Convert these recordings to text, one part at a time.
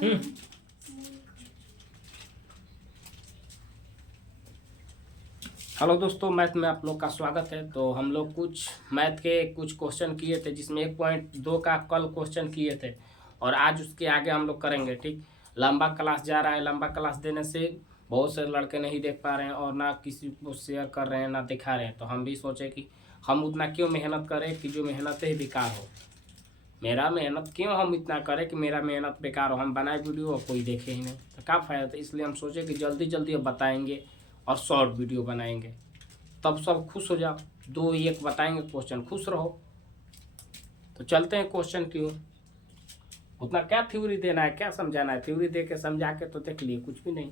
Hello दोस्तों, math में आप लोग का स्वागत है। तो हम लोग कुछ मैथ के कुछ क्वेश्चन किए थे, जिसमें 1.2 का कल क्वेश्चन किए थे और आज उसके आगे हम लोग करेंगे। ठीक, लंबा क्लास जा रहा है। लंबा क्लास देने से बहुत से लड़के नहीं देख पा रहे हैं और ना किसी को शेयर कर रहे हैं, ना दिखा रहे हैं। तो हम भी सोचे कि हम उतना क्यों मेहनत करें कि जो मेहनत ही बेकार हो। मेरा मेहनत क्यों हम इतना करें कि मेरा मेहनत बेकार हो। हम बनाए वीडियो और कोई देखे ही नहीं तो क्या फ़ायदा। तो इसलिए हम सोचे कि जल्दी जल्दी अब बताएंगे और शॉर्ट वीडियो बनाएंगे, तब सब खुश हो जाओ। 2 1 बताएंगे क्वेश्चन, खुश रहो। तो चलते हैं क्वेश्चन की ओर। उतना क्या थ्योरी देना है, क्या समझाना है। थ्योरी दे के समझा के तो देख लिए कुछ भी नहीं।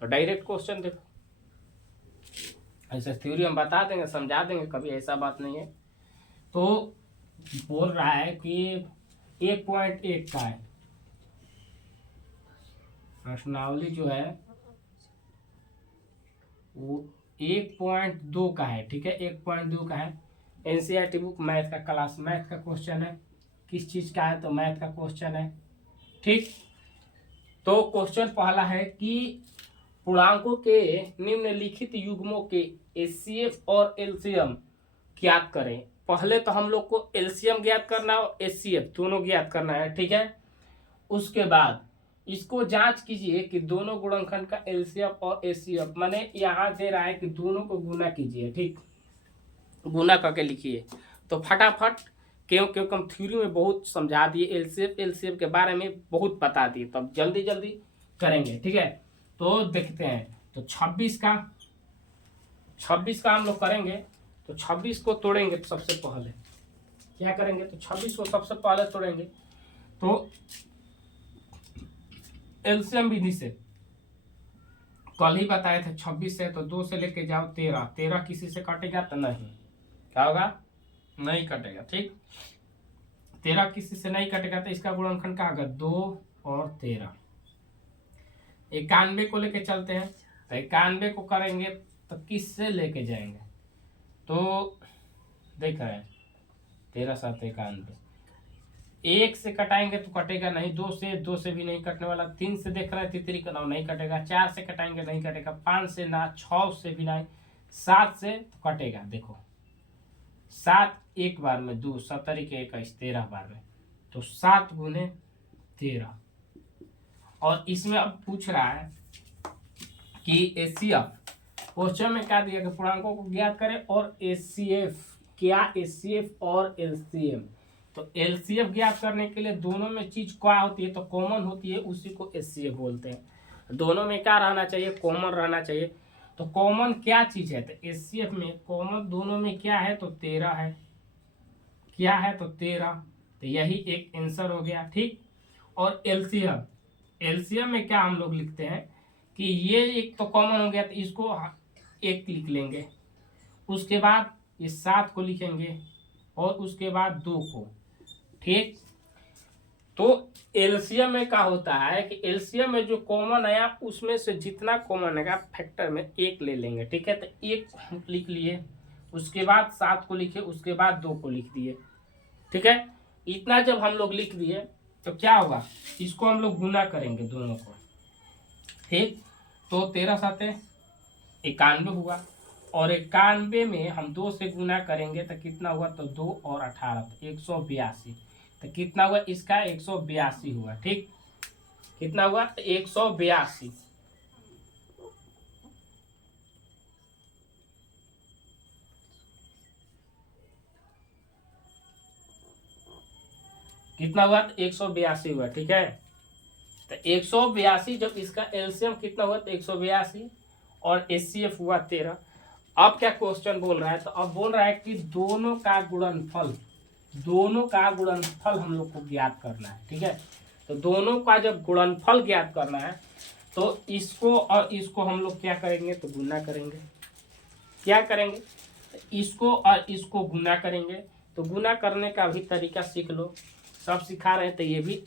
तो डायरेक्ट क्वेश्चन देखो। ऐसे थ्योरी हम बता देंगे, समझा देंगे, कभी ऐसा बात नहीं है। तो बोल रहा है कि 1.1 का है प्रश्नावली, जो है वो 1.2 का है। ठीक है, 1.2 का है। एनसीईआरटी बुक मैथ का क्लास, मैथ का क्वेश्चन है। किस चीज़ का है तो मैथ का क्वेश्चन है। ठीक, तो क्वेश्चन पहला है कि पूर्णांकों के निम्नलिखित युग्मों के एचसीएफ और एलसीएम ज्ञात करें। पहले तो हम लोग को एलसीएम ज्ञात करना है और एचसीएफ दोनों ज्ञात करना है। ठीक है, उसके बाद इसको जांच कीजिए कि दोनों गुणनखंड का एलसीएफ और एचसीएफ, माने यहाँ दे रहा है कि दोनों को गुना कीजिए। ठीक, गुना करके लिखिए। तो फटाफट, क्योंकि हम थ्योरी में बहुत समझा दिए, एलसीएफ एलसीएफ के बारे में बहुत बता दिए, तो अब जल्दी जल्दी करेंगे। ठीक है, तो देखते हैं। तो 26 का हम लोग करेंगे। तो 26 को तोड़ेंगे। तो सबसे पहले क्या करेंगे, तो 26 को सबसे पहले तोड़ेंगे। तो एलसीएम विधि से कल ही बताए थे 26 से, तो 2 से लेके जाओ 13। 13 किसी से कटेगा तो नहीं, क्या होगा, नहीं कटेगा। ठीक, 13 किसी से नहीं कटेगा तो इसका गुणनखंड क्या होगा, 2 और 13। 91 को लेके चलते हैं। तो 91 को करेंगे तो किससे लेके जाएंगे, तो देख रहे हैं 13 7 91। 1 से कटाएंगे तो कटेगा नहीं, 2 से भी नहीं कटने वाला। 3 से देख रहे हैं तितरी का नाम, नहीं कटेगा। 4 से कटाएंगे नहीं कटेगा। 5 से ना, 6 से भी नहीं। 7 से तो कटेगा। देखो 7 एक बार में 2, 70 के 21, 13 बार में, तो 7 गुने 13। और इसमें अब पूछ रहा है कि एचसीएफ, क्वेश्चन में क्या दिया कि पूर्णांकों को ज्ञात करें और एचसीएफ, क्या एचसीएफ और एलसीएम। तो एलसीएफ ज्ञात करने के लिए दोनों में चीज क्या होती है, तो कॉमन होती है, उसी को एचसीएफ बोलते हैं। दोनों में क्या रहना चाहिए, कॉमन रहना चाहिए। तो कॉमन क्या चीज है, तो एचसीएफ में कॉमन दोनों में क्या है, तो 13 है। क्या है, तो 13। तो यही एक आंसर हो गया। ठीक, और एलसीएम, एलसीएम में क्या हम लोग लिखते हैं कि ये एक तो कॉमन हो गया, तो इसको 1 लिख लेंगे। उसके बाद ये 7 को लिखेंगे और उसके बाद 2 को। ठीक, तो एलसीएम में क्या होता है कि एलसीएम में जो कॉमन आया उसमें से जितना कॉमन आएगा फैक्टर में 1 ले लेंगे। ठीक है, तो 1 लिख लिए, उसके बाद 7 को लिखे, उसके बाद 2 को लिख दिए। ठीक है, इतना जब हम लोग लिख दिए तो क्या होगा, इसको हम लोग गुना करेंगे दोनों को। ठीक, तो 13 7 91 हुआ, और 91 में हम 2 से गुना करेंगे तो कितना हुआ, तो 2 और 18, तो 182। तो कितना हुआ, इसका 182 हुआ। ठीक, कितना हुआ, तो 182। कितना हुआ, तो 182 हुआ। ठीक है, तो 182 जब इसका एलसीएम कितना हुआ, तो 182 और एचसीएफ हुआ 13। अब क्या क्वेश्चन बोल रहा है, तो अब बोल रहा है कि दोनों का गुणनफल, दोनों का गुणनफल हम लोग को ज्ञात करना है। ठीक है, तो दोनों का जब गुणनफल ज्ञात करना है तो इसको और इसको हम लोग क्या करेंगे, तो गुना करेंगे। क्या करेंगे, इसको और इसको गुना करेंगे। तो गुना करने का भी तरीका सीख लो, सब सिखा रहे हैं। तो ये भी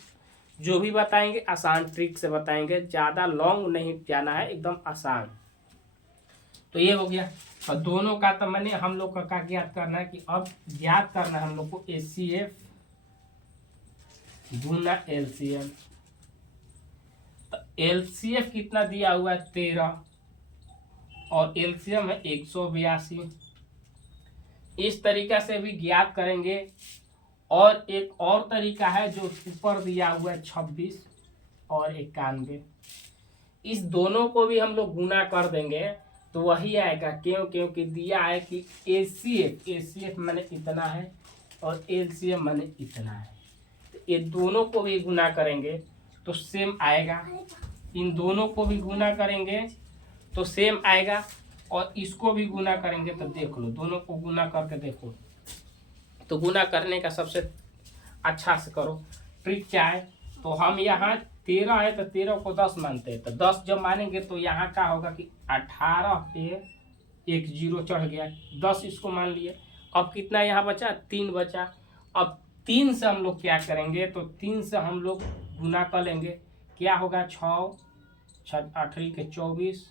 जो भी बताएंगे आसान ट्रिक से बताएंगे, ज़्यादा लॉन्ग नहीं जाना है, एकदम आसान। तो ये हो गया। और दोनों का तो मैंने हम लोग का ज्ञात करना है कि अब ज्ञात करना है हम लोग को एचसीएफ गुना एलसीएम। एलसीएफ कितना दिया हुआ है 13 और एलसीएम है 182। इस तरीका से भी ज्ञात करेंगे। और एक और तरीका है जो ऊपर दिया हुआ है 26 और 91। इस दोनों को भी हम लोग गुना कर देंगे तो वही आएगा। क्योंकि दिया है कि एसीएफ माने इतना है और एलसीएम माने इतना है। तो ये दोनों को भी गुना करेंगे तो सेम आएगा। इन दोनों को भी गुना करेंगे तो सेम आएगा और इसको भी गुना करेंगे तो देख लो, दोनों को गुना करके देखो। तो गुना करने का सबसे अच्छा से करो। ट्रिक क्या है, तो हम यहाँ 13 है तो 13 को 10 मानते हैं। तो 10 जब मानेंगे तो यहाँ क्या होगा कि 18 पे एक जीरो चढ़ गया, 10 इसको मान लिए। अब कितना यहाँ बचा, 3 बचा। अब 3 से हम लोग क्या करेंगे, तो 3 से हम लोग गुना कर लेंगे। क्या होगा, 6 8 के 24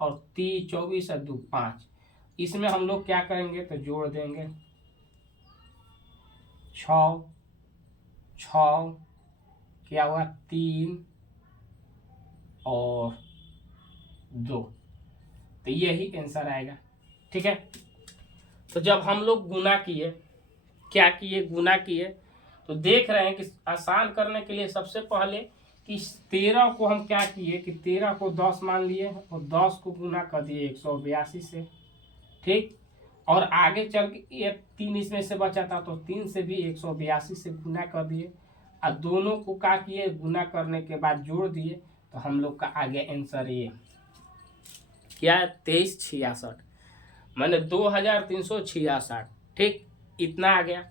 और 3 24 और 2 5। इसमें हम लोग क्या करेंगे तो जोड़ देंगे 6 6 क्या हुआ 3 और 2। तो यही आंसर आएगा। ठीक है। तो जब हम लोग गुना किए, क्या किए, गुना किए, तो देख रहे हैं कि आसान करने के लिए सबसे पहले कि 13 को हम क्या किए कि 13 को 10 मान लिए और 10 को गुना कर दिए 182 से। ठीक। और आगे चल के ये 3 इसमें से बचा था तो 3 से भी 182 से गुना कर दिए और दोनों को क्या किए, गुना करने के बाद जोड़ दिए। तो हम लोग का आ गया आंसर ये क्या है, 2366 मैंने 2366। ठीक, इतना आ गया।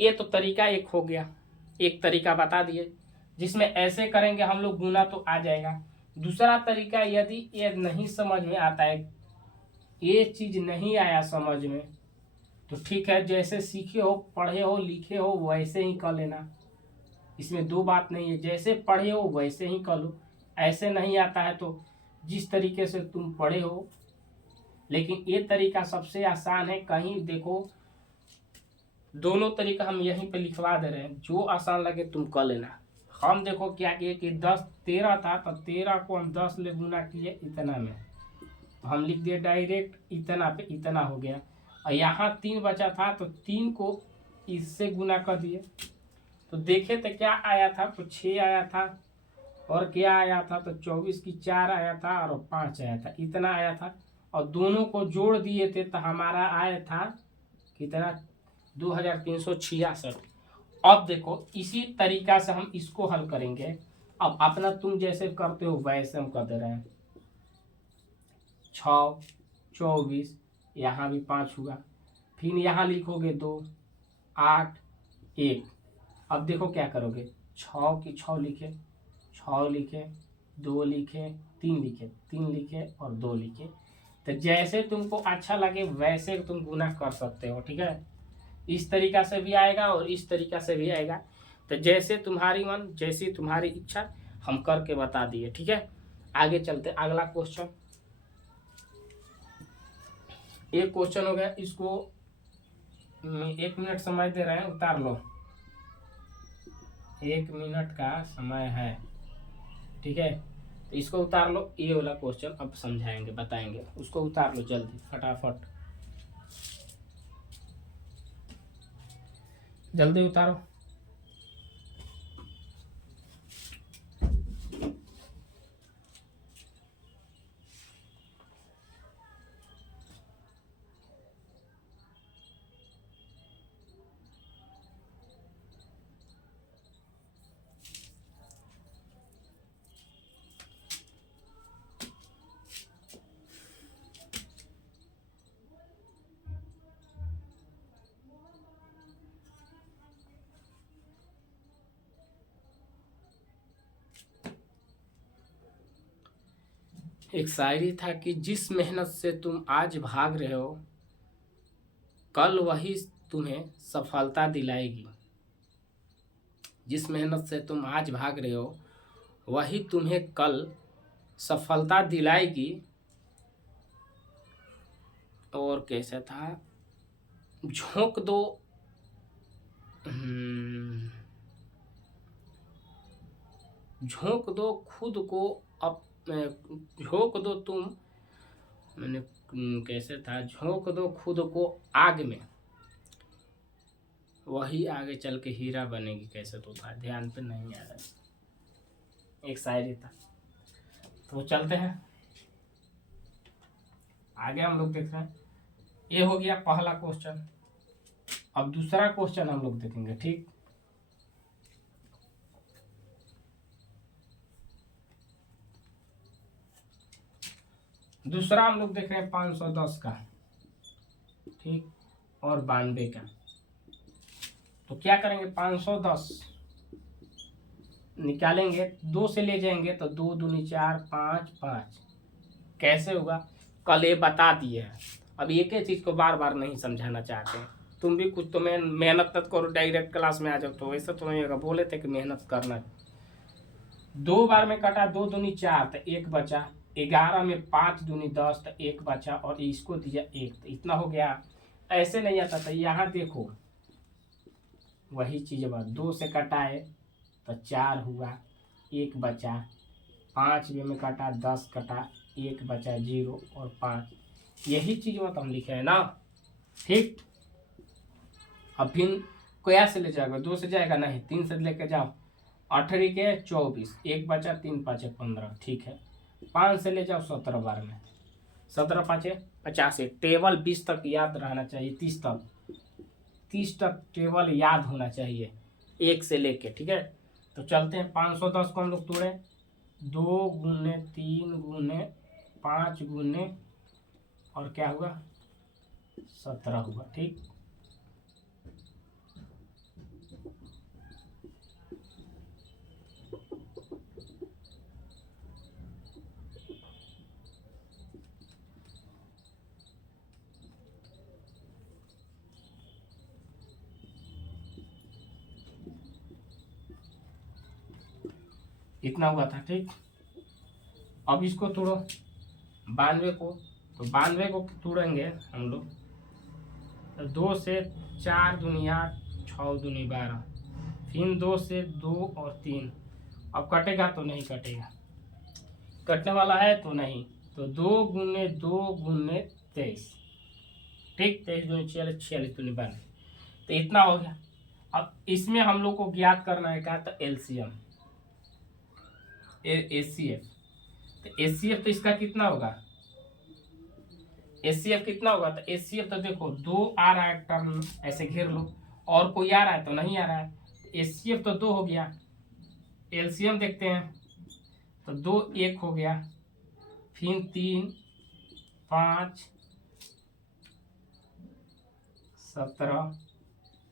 ये तो तरीका एक हो गया, एक तरीका बता दिए जिसमें ऐसे करेंगे हम लोग गुना तो आ जाएगा। दूसरा तरीका, यदि ये नहीं समझ में आता है, ये चीज नहीं आया समझ में, तो ठीक है, जैसे सीखे हो, पढ़े हो, लिखे हो वैसे ही कर लेना। इसमें दो बात नहीं है, जैसे पढ़े हो वैसे ही कर लो। ऐसे नहीं आता है तो जिस तरीके से तुम पढ़े हो, लेकिन ये तरीका सबसे आसान है। कहीं देखो, दोनों तरीका हम यहीं पे लिखवा दे रहे हैं, जो आसान लगे तुम कर लेना। हम देखो क्या किए कि 13 था तो 13 को हम 10 ले गुना किए इतना में, तो हम लिख दिए डायरेक्ट इतना पे इतना हो गया। और यहाँ 3 बचा था तो 3 को इससे गुना कर दिए तो देखे तो क्या आया था, तो 6 आया था। और क्या आया था, तो 24 की 4 आया था और 5 आया था, इतना आया था। और दोनों को जोड़ दिए थे तो हमारा आया था कितना, 2366। अब देखो इसी तरीका से हम इसको हल करेंगे। अब अपना तुम जैसे करते हो वैसे हम कर दे रहे हैं। 6 24 यहाँ भी 5 हुआ, फिर यहाँ लिखोगे 2 8 1। अब देखो क्या करोगे, 6 की 6 लिखे, 6 लिखे, 2 लिखे, 3 लिखे, 3 लिखे और 2 लिखे। तो जैसे तुमको अच्छा लगे वैसे तुम गुना कर सकते हो। ठीक है, इस तरीका से भी आएगा और इस तरीका से भी आएगा। तो जैसे तुम्हारी मन, जैसी तुम्हारी इच्छा, हम करके बता दिए। ठीक है, आगे चलते। अगला क्वेश्चन, एक क्वेश्चन हो गया, इसको 1 मिनट समय दे रहे हैं, उतार लो। 1 मिनट का समय है। ठीक है, तो इसको उतार लो। ये वाला क्वेश्चन अब समझाएंगे, बताएंगे, उसको उतार लो जल्दी, फटाफट जल्दी उतारो। एक शायरी था कि जिस मेहनत से तुम आज भाग रहे हो, कल वही तुम्हें सफलता दिलाएगी। जिस मेहनत से तुम आज भाग रहे हो वही तुम्हें कल सफलता दिलाएगी। और कैसा था, झोंक दो झोंक दो खुद को, अब झोंक दो तुम, मैंने कैसे था, झोंक दो खुद को आग में, वही आगे चल के हीरा बनेगी, कैसे तो था, ध्यान पे नहीं आ रहा, एक शायरी था। तो चलते हैं आगे, हम लोग देख रहे हैं। ये हो गया पहला क्वेश्चन। अब दूसरा क्वेश्चन हम लोग देखेंगे, ठीक। दूसरा हम लोग देख रहे हैं 510 का, ठीक, और 92 का। तो क्या करेंगे, 510 निकालेंगे, 2 से ले जाएंगे तो 2 दूनी 4, 5 5, कैसे होगा कल ये बता दिए हैं। अब एक ही चीज को बार बार नहीं समझाना चाहते हैं, तुम भी कुछ तो मेहनत तक करो, डायरेक्ट क्लास में आ जाओ, तो वैसे तो नहीं होगा, बोले थे कि मेहनत करना। 2 बार में कटा, 2 दूनी 4 तो 1 बचा, 11 में 5 दूनी 10 तो 1 बचा, और इसको दिया 1, तो इतना हो गया। ऐसे नहीं आता था, यहाँ देखो वही चीज बात, 2 से कटाए तो 4 हुआ, 1 बचा, 5 में कटा, 10 कटा, 1 बचा, 0 और 5, यही चीज बात हम लिखे है ना, ठीक। अब फिर क्या से ले जाएगा, 2 से जाएगा नहीं, 3 से लेके जाओ, 18 के 24, 1 बचा, 3 5 15, ठीक है। 5 से ले जाओ 17 बार में, 17 5 50, टेबल 20 तक याद रहना चाहिए, 30 तक टेबल याद होना चाहिए, 1 से लेके, ठीक है। तो चलते हैं, 510 को हम लोग तोड़े, 2 गुने 3 गुने 5 गुने, और क्या हुआ, 17 हुआ, ठीक। इतना हुआ था, ठीक। अब इसको तोड़ो 92 को, तो 92 को तोड़ेंगे हम लोग, तो 2 से 4 दूनी 8, 6 दूनी 12, फिर 2 से 2 और 3, अब कटेगा तो नहीं कटेगा, कटने वाला है तो नहीं, तो 2 गुने 2 गुने 23, ठीक, 23 दूनी 46, 46 दूनी 92, तो इतना हो गया। अब इसमें हम लोग को ज्ञात करना है क्या, तो एलसीएम, एचसीएफ, तो एचसीएफ तो इसका कितना होगा, एचसीएफ कितना होगा, तो एचसीएफ तो देखो 2 आ रहा है टर्म, ऐसे घेर लो, और कोई आ रहा है तो नहीं आ रहा है, एचसीएफ तो 2 हो गया, एलसीएम देखते हैं, तो 2 1 हो गया, फिर 3 5 17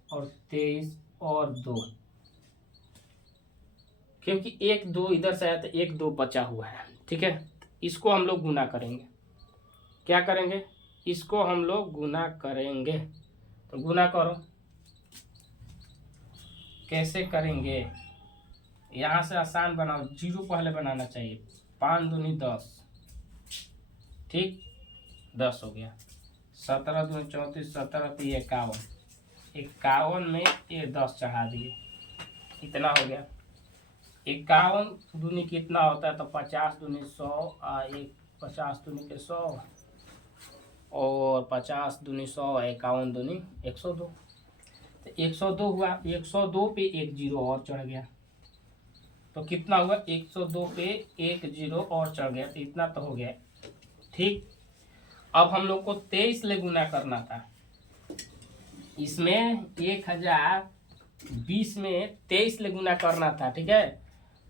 और 23 और 2, क्योंकि 1 2 इधर से आया तो 1 2 बचा हुआ है, ठीक है। इसको हम लोग गुना करेंगे, क्या करेंगे, इसको हम लोग गुना करेंगे, तो गुना करो, कैसे करेंगे, यहाँ से आसान बनाओ, 0 पहले बनाना चाहिए, 5 दूनी 10, ठीक, 10 हो गया, 17 दूनी 34, 17 तो 51, 51 में ये 10 चढ़ा दिए, इतना हो गया। 51 दूनी कितना होता है, तो 50 दूनी 100, 50 दूनी के 100, और 50 दूनी 100, 51 दूनी 102, तो 102 हुआ, 102 पे 1 0 और चढ़ गया, तो कितना हुआ, 102 पे 1 0 और चढ़ गया, तो इतना तो हो गया, ठीक। अब हम लोग को 23 ले गुना करना था, इसमें 1020 में 23 ले गुना करना था, ठीक है।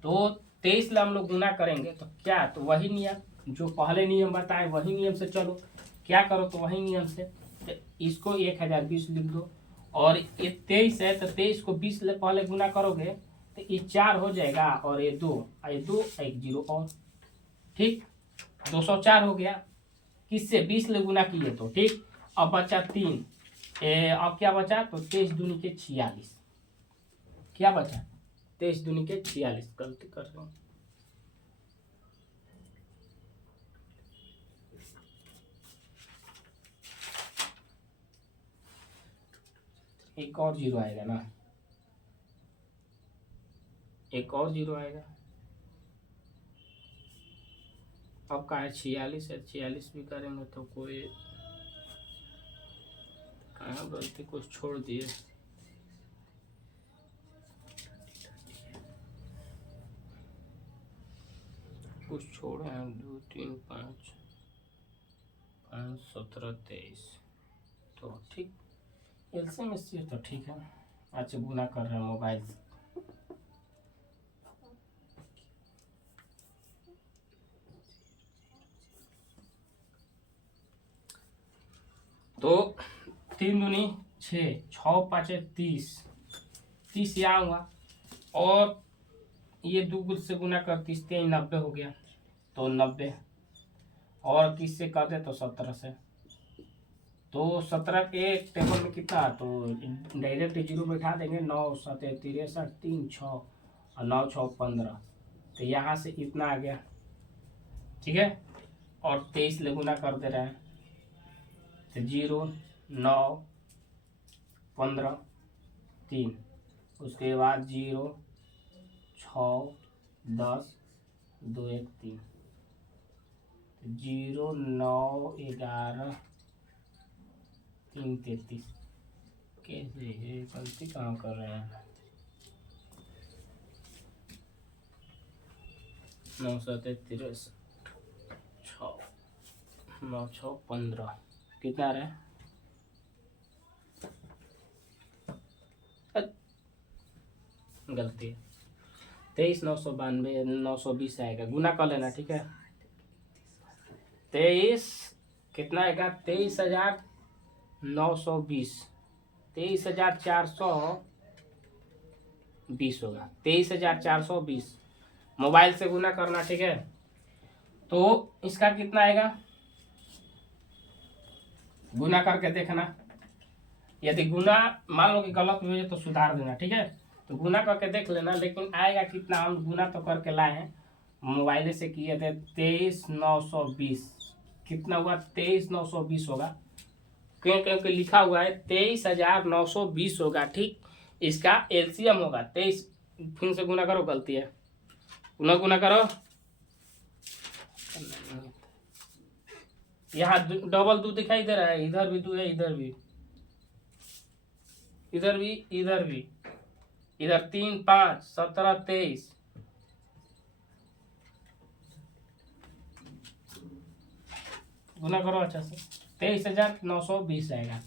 तो 23 ले हम लोग गुना करेंगे तो क्या, तो वही नियम जो पहले नियम बताए, वही नियम से चलो, क्या करो, तो वही नियम से, तो इसको 1020 लिख दो, और ये 23 है, तो 23 को 20 ले पहले गुना करोगे तो ये 4 हो जाएगा, और ये 2 1 0 और, ठीक, 204 हो गया, किससे, 20 ले गुना किए तो, ठीक। अब बचा 3, अब क्या बचा, तो 23 दूनी के 46, क्या बचा, 23 दूनी के 46, गलती कर रहा हूँ, एक और 0 आएगा ना, एक और 0 आएगा, अब का है 46 है, 46 भी करेंगे तो कोई कहाँ गलती कुछ छोड़ दिए। कुछ छोड़े हैं, 2 3 5 5 17 23 तो ठीक। एलसीएम में से तो ठीक है। अच्छा गुना कर रहे हैं मोबाइल से। तो 3 दूनी 6, 6 5 30, 30 यहाँ हुआ और ये 2 से गुना कर 30 3 90 हो गया तो 90 और 30 से कर दे तो 17 से। तो 17 के टेबल में कितना तो डायरेक्ट जीरो बैठा देंगे। 9 7 63 3 6 और 9 6 15 तो यहाँ से इतना आ गया ठीक है। और 23 ले गुना कर दे रहे हैं तो 0 9 15 3 उसके बाद 0 6 10 2 1 3 0 9 11 3 33 कैसे है गलती कहाँ कर रहे हैं। 9 7 63 6 9 6 15 कितना रहे गलती 23 992 920 आएगा। गुना कर लेना ठीक है। 23 कितना आएगा 23,920 23,420 होगा। 23,420 मोबाइल से गुना करना ठीक है। तो इसका कितना आएगा गुना करके देखना। यदि गुना मान लो कि गलत हो जाए तो सुधार देना ठीक है। तो गुना करके देख लेना लेकिन आएगा कितना। हम गुना तो करके लाए हैं मोबाइल से किए थे 23,920 कितना हुआ 23,920 होगा क्योंकि लिखा हुआ है 23,920 होगा ठीक। इसका एलसीएम होगा 23 फिर से गुना करो गलती है गुना करो। यहाँ डबल 2 दिखाई दे रहा है इधर भी 2 है इधर भी इधर भी इधर भी इधर 3 5 17 23 गुना करो अच्छा से 23,920 आएगा।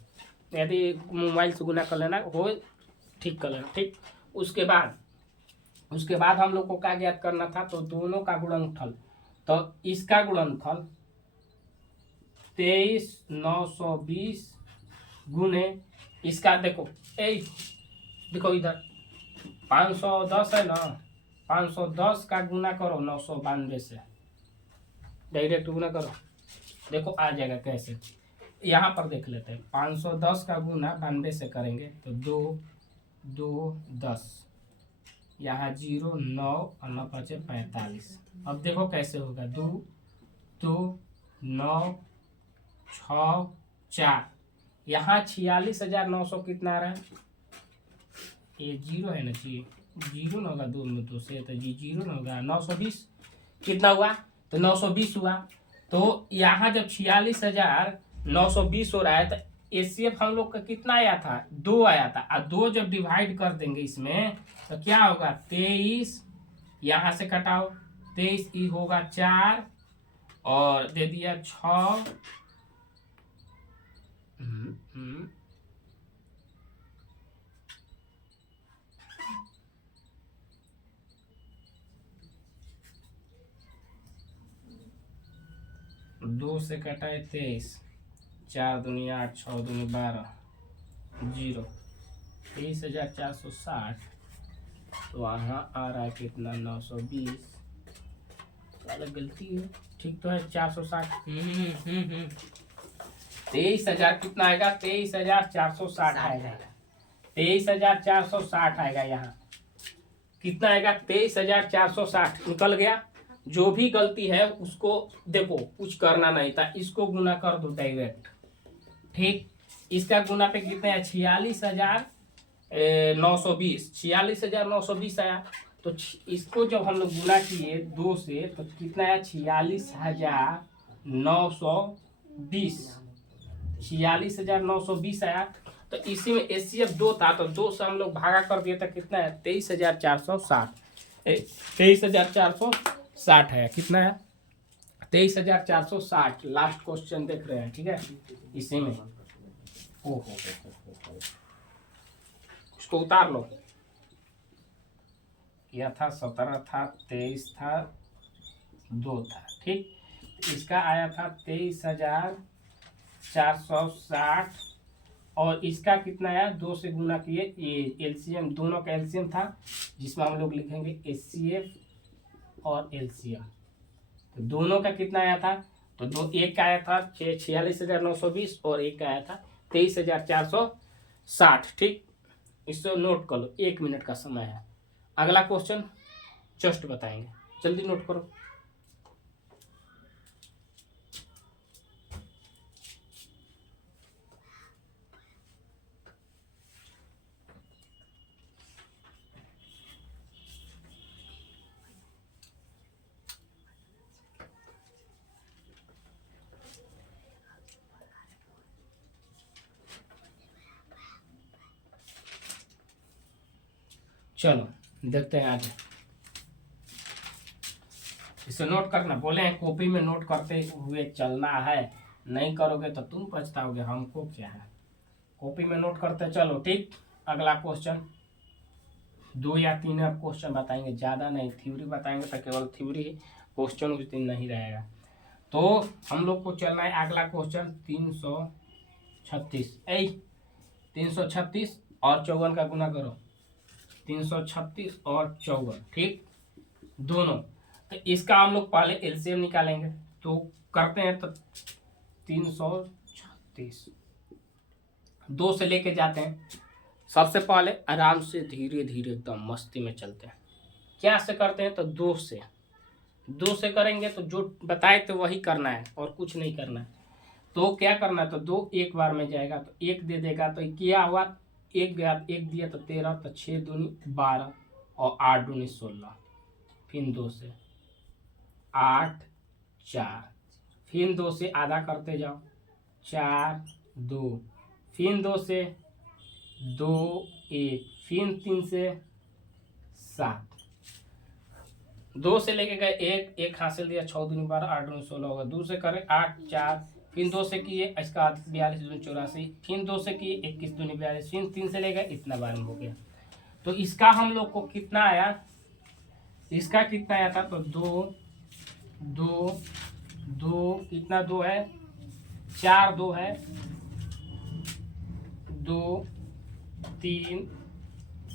यदि मोबाइल से गुना कर लेना हो ठीक कर लेना ठीक। उसके बाद हम लोग को क्या ज्ञात करना था तो दोनों का गुणनफल। तो इसका गुणनफल 23,920 गुने इसका देखो देखो इधर 510 है ना 510 का गुना करो 992 से डायरेक्ट गुना करो देखो आ जाएगा कैसे। यहाँ पर देख लेते हैं 510 का गुना 92 से करेंगे तो 2 2 10 यहाँ 0 9 और 9 5 45। अब देखो कैसे होगा 2 2 9 6 4 यहाँ 46,900 कितना आ रहा है। ये 0 है ना जी 0 ना होगा 2 में 2 से तो जी 0 ना होगा 920 कितना हुआ तो 920 हुआ। तो यहाँ जब 46,920 हो रहा है तो एचसीएफ हम लोग का कितना आया था 2 आया था। और 2 जब डिवाइड कर देंगे इसमें तो क्या होगा 23 यहाँ से कटाओ 23 ई होगा 4 और दे दिया 6 2 से कटा है 23 4 दूनी 8 6 दूनी 12 0 23,460। तो वहाँ आ रहा है कितना 920 वाला गलती है ठीक तो है 460 23,000 कितना आएगा 23,460 आएगा 23,460 आएगा। यहाँ कितना आएगा 23,460 निकल गया। जो भी गलती है उसको देखो कुछ करना नहीं था इसको गुना कर दो डायरेक्ट ठीक। इसका गुना पे कितने है 46,920 46,920 आया। तो इसको जब हम लोग गुना किए 2 से तो कितना आया 46,920। 46,920 आया। तो इसी में HCF 2 था तो 2 से हम लोग भागा कर दिए तो कितना है 23,460। 23,460 है। कितना है 23,460। लास्ट क्वेश्चन देख रहे हैं, ठीक है। इसी में ओहो उसको उतार लो। यह था 17 था, 23 था, 2 था, ठीक। इसका आया था 23,460 और इसका कितना आया 2 से गुना किए। ये एलसीएम, दोनों का एलसीएम था जिसमें हम लोग लिखेंगे HCF और LCM। तो दोनों का कितना आया था तो एक का आया था 46,920 और एक का आया था 23,460, ठीक। इसको नोट कर लो, 1 मिनट का समय है। अगला क्वेश्चन जस्ट बताएंगे, जल्दी नोट करो। चलो देखते हैं आगे। इसे नोट करना बोले हैं, कॉपी में नोट करते हुए चलना है। नहीं करोगे तो तुम पछताओगे, हमको क्या है। कॉपी में नोट करते चलो, ठीक। अगला क्वेश्चन 2 या 3 अब क्वेश्चन बताएंगे, ज़्यादा नहीं। थ्योरी बताएंगे तो केवल थ्योरी, क्वेश्चन उस दिन नहीं रहेगा। तो हम लोग को चलना है अगला क्वेश्चन 336। 336 और 54 का गुना करो। 336 और 54, ठीक, दोनों। तो इसका हम लोग पहले एलसीएम निकालेंगे। तो करते हैं। तो 336 2 से लेके जाते हैं। सबसे पहले आराम से धीरे धीरे एकदम मस्ती में चलते हैं। क्या से करते हैं तो 2 से करेंगे। तो जो बताए तो वही करना है और कुछ नहीं करना है। तो क्या करना है तो 2 एक बार में जाएगा तो 1 दे देगा। तो क्या हुआ 1 गया, 1 दिया तो 13, तो 6 दूनी 12 और 8 दूनी 16। फिर 2 से 8 4, फिर 2 से आधा करते जाओ 4 2, फिर 2 से 2 1, फिर 3 से 7, 2 से लेके गए 1 1 हासिल दिया 6 दूनी 12 8 दूनी 16 होगा। 2 से करें 8 4, फिर 2 से किए इसका 42 दूनी 84, फिर 2 से किए 21 दूनी 42, फिर 3 से ले गए इतना बार में हो गया। तो इसका हम लोग को कितना आया, इसका कितना आया था तो 2 2 2 कितना 2 है 4 2 है 2 3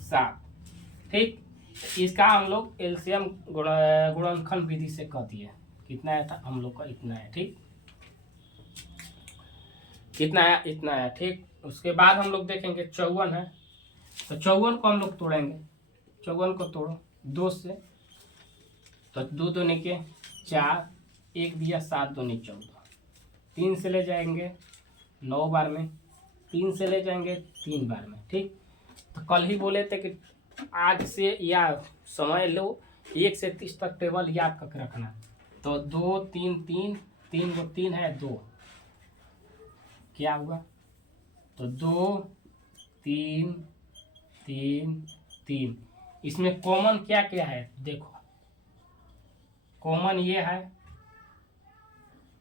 7, ठीक। इसका हम लोग एलसीएम गुणनखंड विधि से कर दिए। कितना आया था हम लोग का इतना है, ठीक। कितना आया इतना है, ठीक। उसके बाद हम लोग देखेंगे 54 है। तो 54 को हम लोग तोड़ेंगे। 54 को तोड़ो 2 से, तो 2 दूनी के 4, 1 दिया 7 दूनी 14, 3 से ले जाएंगे 9 बार में, 3 से ले जाएंगे 3 बार में, ठीक। तो कल ही बोले थे कि आज से या समय लो 1 से 30 तक टेबल याद करके रखना। तो 2 3 3 3 को 3 है 2, क्या हुआ तो 2 3 3 3। इसमें कॉमन क्या क्या है देखो, कॉमन ये है,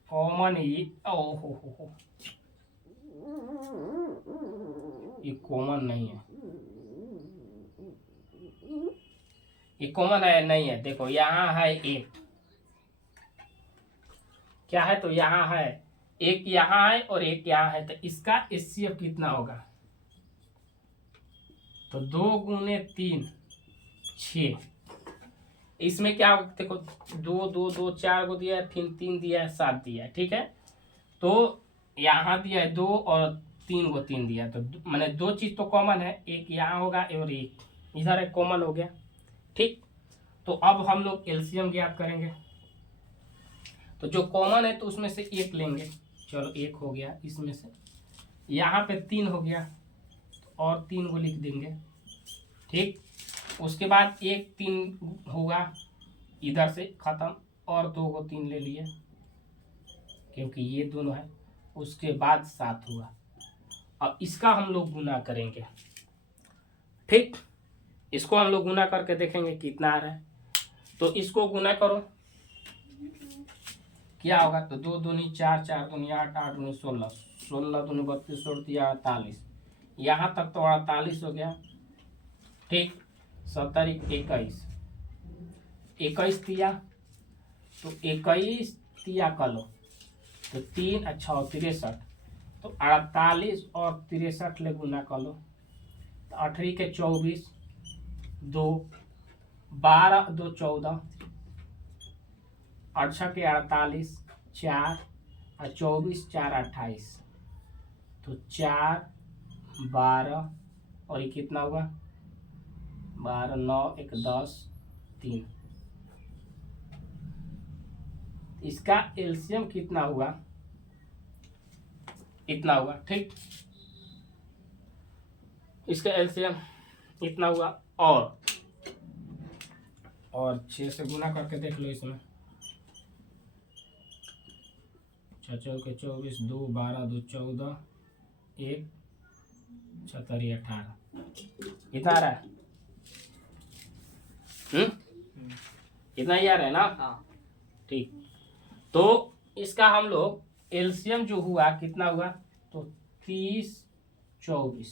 कॉमन ये ओहो ये कॉमन नहीं है, ये कॉमन है नहीं है। देखो यहाँ है 1, क्या है तो यहाँ है 1, यहाँ है और 1 यहाँ है। तो इसका HCF कितना होगा तो 2 गुने 3 6। इसमें क्या होगा देखो 2 2 2 4 को दिया है, फिर 3 दिया है 7 दिया है, ठीक है। तो यहाँ दिया है 2 और 3 को 3 दिया, तो मैंने 2 चीज तो कॉमन है, 1 यहाँ होगा और 1 इधर है, कॉमन हो गया, ठीक। तो अब हम लोग एलसीएम ज्ञात करेंगे। तो जो कॉमन है तो उसमें से 1 लेंगे। चलो 1 हो गया, इसमें से यहाँ पे 3 हो गया तो और 3 को लिख देंगे, ठीक। उसके बाद एक 3 होगा इधर से खत्म, और 2 को 3 ले लिए क्योंकि ये दोनों है। उसके बाद 7 हुआ। अब इसका हम लोग गुना करेंगे, ठीक। इसको हम लोग गुना करके देखेंगे कितना आ रहा है। तो इसको गुना करो, क्या होगा, तो 2 दूनी 4, 4 दूनी 8, 8 दूनी 16, 16 दूनी 32, 48, यहाँ तक तो 48 हो गया, ठीक। 70, 21, 21 दिया, तो 21 दिया कलो, तो 3 अच्छा 63, तो 48 और 63 ले गुना कलो, तो 8 के 24, 2 12 2 14, 8 के 48, 4 और 24 4 28, तो 4 12 और ये कितना हुआ 12 9 1 10 3। इसका एलसीएम कितना हुआ, इतना हुआ, ठीक। इसका एलसीएम इतना हुआ, और 6 से गुना करके देख लो इसमें, 6 के 24, 2 12 2 14, 1 76 18, इतना आ रहा है। इतना ही आ रहा है ना, हाँ ठीक। तो इसका हम लोग एलसीएम जो हुआ कितना हुआ, तो 30 24,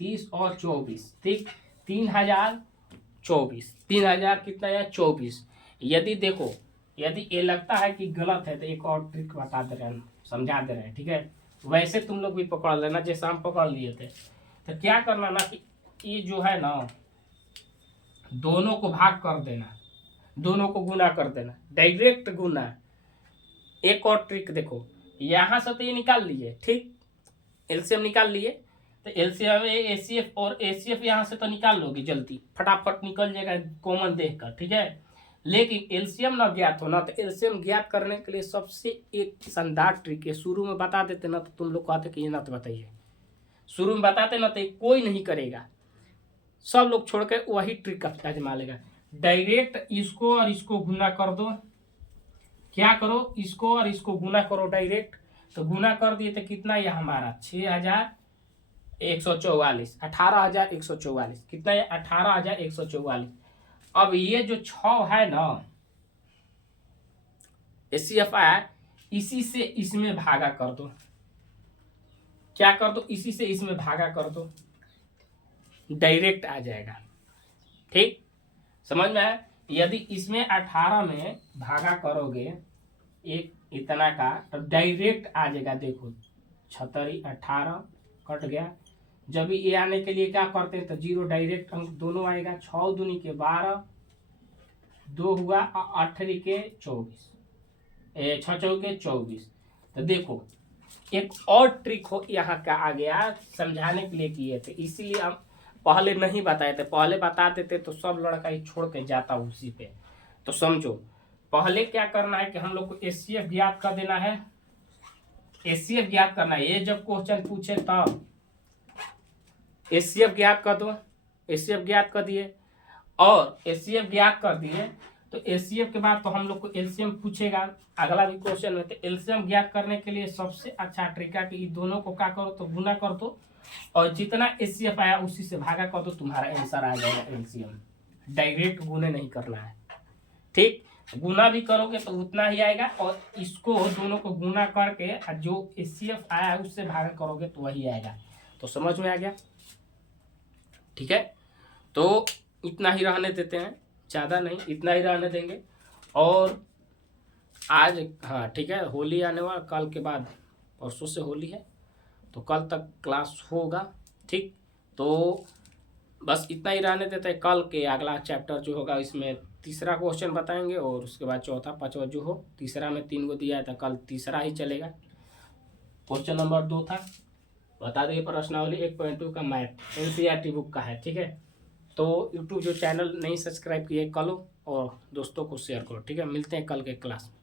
30 और 24, ठीक। 3024, 3000 कितना है 24। यदि देखो, यदि ये लगता है कि गलत है तो एक और ट्रिक बता दे रहे हैं, समझा दे रहे हैं, ठीक है। वैसे तुम लोग भी पकड़ लेना जैसे हम पकड़ लिए थे। तो क्या करना ना कि ये जो है ना, दोनों को भाग कर देना, दोनों को गुना कर देना, डायरेक्ट गुना। एक और ट्रिक देखो, यहां से तो ये निकाल लिए, ठीक, एलसीएम निकाल लिए, तो एलसीएम एसीएफ और एसीएफ यहां से तो निकाल लोगे जल्दी, फटाफट निकल जाएगा कॉमन देखकर, ठीक है। लेकिन एलसीएम ना ज्ञात हो ना, तो एलसीएम ज्ञात करने के लिए सबसे एक शानदार ट्रिक है, शुरू में बता देते ना तो तुम लोग कहते कि ये ना तो बताइए, शुरू में बताते ना तो कोई नहीं करेगा, सब लोग छोड़ के वही ट्रिक आजमा लेगा। डायरेक्ट इसको और इसको गुना कर दो, क्या करो, इसको और इसको गुना करो डायरेक्ट, तो गुना कर दिए तो कितना ये हमारा 6144, 18144, कितना है 18144। अब ये जो 6 है ना एसीएफ आया, इसी से इसमें भागा कर दो, क्या कर दो, इसी से इसमें भागा कर दो, डायरेक्ट आ जाएगा, ठीक, समझ में आया। यदि इसमें 18 में भागा करोगे एक इतना का, तो डायरेक्ट आ जाएगा, देखो 76 18 कट गया। जब ये आने के लिए क्या करते हैं तो 0 डायरेक्ट अंक दोनों आएगा, 6 दूनी के 12, 2 हुआ, 8 के 24, 6 चौके 24। तो देखो एक और ट्रिक हो यहाँ का आ गया, समझाने के लिए किए थे, इसीलिए हम पहले नहीं बताए थे, पहले बता देते तो सब लड़का ही छोड़ के जाता उसी पे। तो समझो, पहले क्या करना है कि हम लोग को एसीएफ ज्ञात कर देना है, एसीएफ ज्ञात करना है। ये जब क्वेश्चन पूछे तब एसीएफ ज्ञात कर दो, एसीएफ ज्ञात कर दिए, और एसीएफ ज्ञात कर दिए तो एसीएफ के बाद तो हम लोग को एलसीएम पूछेगा अगला भी क्वेश्चन में। तो एलसीएम ज्ञात करने के लिए सबसे अच्छा ट्रिक है कि दोनों को क्या करो, तो गुना कर दो, और जितना एसीएफ आया उसी से भागा कर दो, तुम्हारा आंसर आ जाएगा एलसीएम। डायरेक्ट गुने नहीं करना है, ठीक। गुना भी करोगे तो उतना ही आएगा, और इसको दोनों को गुना करके जो एसीएफ आया है उससे भागा करोगे तो वही आएगा। तो समझ में आ गया, ठीक है। तो इतना ही रहने देते हैं, ज़्यादा नहीं, इतना ही रहने देंगे। और आज हाँ ठीक है, होली आने वाला, कल के बाद परसों से होली है, तो कल तक क्लास होगा, ठीक। तो बस इतना ही रहने देते हैं। कल के अगला चैप्टर जो होगा इसमें तीसरा क्वेश्चन बताएंगे, और उसके बाद चौथा पांचवा जो हो, तीसरा में 3 को दिया है तो कल तीसरा ही चलेगा। क्वेश्चन नंबर 2 था, बता दें प्रश्नावली 1.2 का मैथ एनसीईआरटी बुक का है, ठीक है। तो यूट्यूब जो चैनल नहीं सब्सक्राइब किए कर लो, और दोस्तों को शेयर करो, ठीक है। मिलते हैं कल के क्लास में।